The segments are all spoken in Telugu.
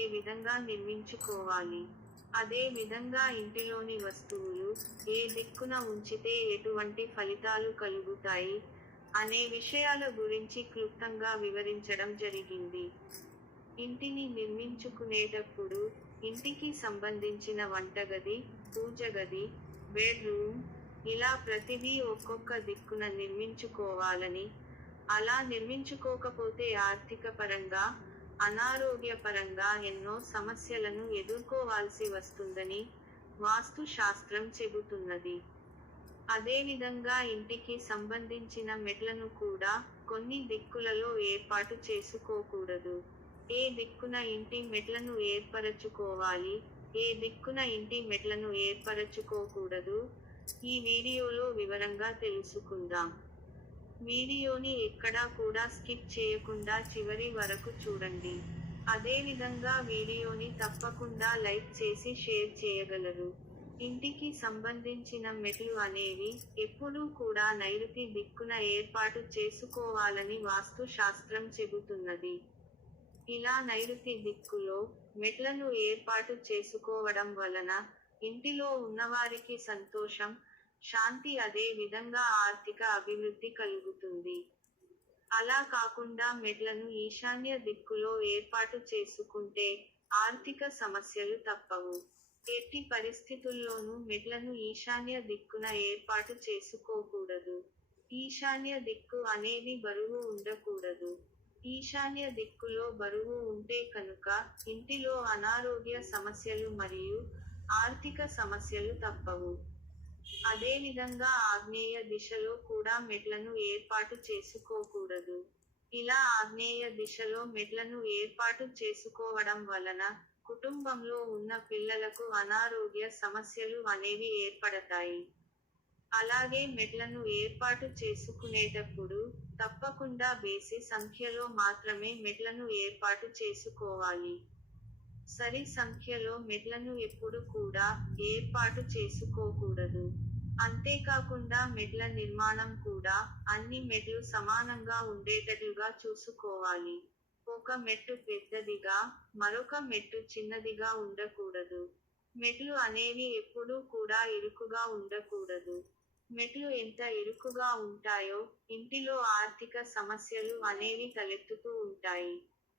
ఏ విధంగా నిర్మించుకోవాలి. అదే విధంగా ఇంటిలోని వస్తువులు ఏ దిక్కున ఉంచితే ఎటువంటి ఫలితాలు కలుగుతాయి అనే విషయాల గురించి క్లుప్తంగా వివరించడం జరిగింది. ఇంటిని నిర్మించుకునేటప్పుడు ఇంటికి సంబంధించిన వంటగది పూజ గది బెడ్రూమ్ ఇలా ప్రతిదీ ఒక్కొక్క దిక్కున నిర్మించుకోవాలని అలా నిర్మించుకోకపోతే ఆర్థిక పరంగా అనారోగ్యపరంగా ఎన్నో సమస్యలను ఎదుర్కోవాల్సి వస్తుందని వాస్తు శాస్త్రం చెబుతున్నది అదేవిధంగా ఇంటికి సంబంధించిన మెట్లను కూడా కొన్ని దిక్కులలో ఏర్పాటు చేసుకోకూడదు. ఏ దిక్కున ఇంటి మెట్లను ఏర్పరచుకోవాలి ఏ దిక్కున ఇంటి మెట్లను ఏర్పరచుకోకూడదు ఈ వీడియోలో వివరంగా తెలుసుకుందాం. వీడియోని ఎక్కడా కూడా స్కిప్ చేయకుండా చివరి వరకు చూడండి. అదేవిధంగా వీడియోని తప్పకుండా లైక్ చేసి షేర్ చేయగలరు. ఇంటికి సంబంధించిన మెట్లు అనేవి ఎప్పుడూ కూడా నైరుతి దిక్కున ఏర్పాటు చేసుకోవాలని వాస్తు శాస్త్రం చెబుతున్నది. ఇలా నైరుతి దిక్కులో మెట్లను ఏర్పాటు చేసుకోవడం వలన ఇంటిలో ఉన్నవారికి సంతోషం శాంతి అదే విధంగా ఆర్థిక అభివృద్ధి కలుగుతుంది. అలా కాకుండా మెడ్లను ఈశాన్య దిక్కులో ఏర్పాటు చేసుకుంటే ఆర్థిక సమస్యలు తప్పవు. ఎట్టి పరిస్థితుల్లోనూ మెడ్లను ఈశాన్య దిక్కున ఏర్పాటు చేసుకోకూడదు. ఈశాన్య దిక్కు అనేది బరువు ఉండకూడదు. ఈశాన్య దిక్కులో బరువు ఉంటే కనుక ఇంటిలో అనారోగ్య సమస్యలు మరియు ఆర్థిక సమస్యలు తప్పవు. అదేవిధంగా ఆగ్నేయ దిశలో కూడా మెట్లను ఏర్పాటు చేసుకోకూడదు. ఇలా ఆగ్నేయ దిశలో మెట్లను ఏర్పాటు చేసుకోవడం వలన కుటుంబంలో ఉన్న పిల్లలకు అనారోగ్య సమస్యలు అనేవి ఏర్పడతాయి. అలాగే మెట్లను ఏర్పాటు చేసుకునేటప్పుడు తప్పకుండా బేసి సంఖ్యలో మాత్రమే మెట్లను ఏర్పాటు చేసుకోవాలి. సరి సంఖ్యలో మెట్లను ఎప్పుడు కూడా ఏర్పాటు చేసుకోకూడదు. అంతేకాకుండా మెడ్ల నిర్మాణం కూడా అన్ని మెట్లు సమానంగా ఉండేటట్లుగా చూసుకోవాలి. ఒక మెట్టు పెద్దదిగా మరొక మెట్టు చిన్నదిగా ఉండకూడదు. మెట్లు అనేవి ఎప్పుడూ కూడా ఇరుకుగా ఉండకూడదు. మెట్లు ఎంత ఇరుకుగా ఉంటాయో ఇంటిలో ఆర్థిక సమస్యలు అనేవి తలెత్తుతూ ఉంటాయి.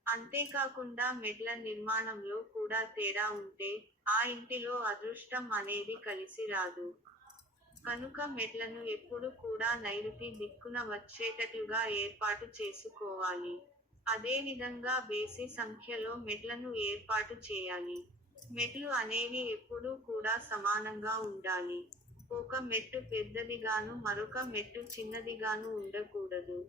అంతేకాకుండా మెట్ల నిర్మాణంలో కూడా తేడా ఉంటే ఆ ఇంటిలో అదృష్టం అనేది కలిసి రాదు. కనుక మెట్లను ఎప్పుడు కూడా నైరుతి దిక్కున వచ్చేటట్లుగా ఏర్పాటు చేసుకోవాలి. అదే విధంగా బేసి సంఖ్యలో మెట్లను ఏర్పాటు చేయాలి. మెట్లు అనేవి ఎప్పుడూ కూడా సమానంగా ఉండాలి. ఒక మెట్టు పెద్దదిగాను మరొక మెట్టు చిన్నదిగాను ఉండకూడదు.